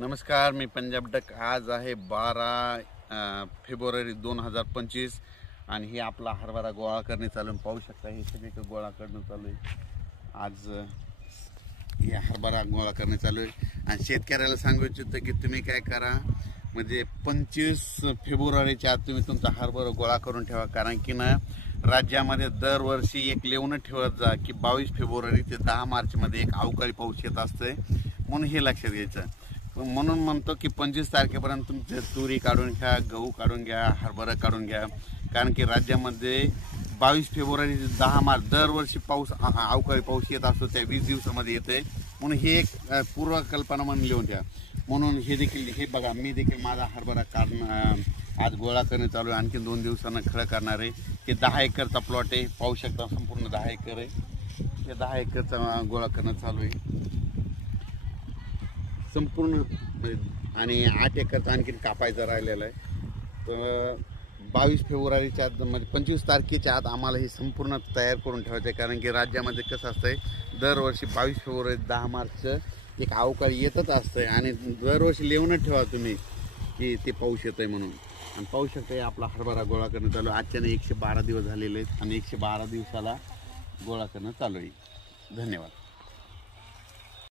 नमस्कार, मी पंजाब डक। आज आहे 12 फेब्रुवारी 2025 आणि हे आपला हरभरा गोळा करणे चालू पाहू शकता। हे सगळे गोळा करणं चालू आहे। आज हे हरभरा गोळा करणे चालू आहे आणि शेतकऱ्याला सांगू इच्छितो की तुम्ही काय करा, म्हणजे 25 फेब्रुवारीच्या आत तुम्ही तुमचा हरभरा गोळा करून ठेवा। कारण की ना राज्यामध्ये दरवर्षी एक लेवून ठेवत जा की 22 फेब्रुवारी ते 10 मार्चमध्ये एक अवकाळी पाऊस येत असते, म्हणून हे लक्षात घ्यायचं। म्हणून म्हणतो की 25 तारखेपर्यंत तुमचे तुरी काढून घ्या, गहू काढून घ्या, हरभरा काढून घ्या। कारण की राज्यामध्ये 22 फेब्रुवारी ते 10 मार्च दरवर्षी पाऊस अवकाळी पाऊस येत असतो, त्या 20 दिवसामध्ये येते। म्हणून हे एक पूर्वकल्पना म्हणून लिहून द्या। म्हणून हे देखील हे बघा, मी देखील माझा हरभरा काढणं आज गोळा करणे चालू आहे। आणखी 2 दिवसांना खडं करणार आहे। हे 10 एकरचा प्लॉट आहे, पाहू शकता संपूर्ण 10 एकर आहे। हे 10 एकरचा गोळा करणं चालू आहे संपूर्ण, आणि 8 एकरचा आणखी कापायचा राहिलेला आहे। तर 22 फेब्रुवारीच्या आत म्हणजे 25 तारखेच्या आत आम्हाला हे संपूर्ण तयार करून ठेवायचं आहे। कारण की राज्यामध्ये कसं असतंय, दरवर्षी 22 फेब्रुवारी 10 मार्च एक अवकाळी येतच असतंय आणि दरवर्षी लिहूनच ठेवा तुम्ही की ते पाऊस येतंय म्हणून। आणि पाहू शकता आपला हरभरा गोळा करणं चालू आहे। आजच्याने 112 दिवस झालेले आहेत आणि 112 दिवसाला गोळा करणं चालू आहे। धन्यवाद।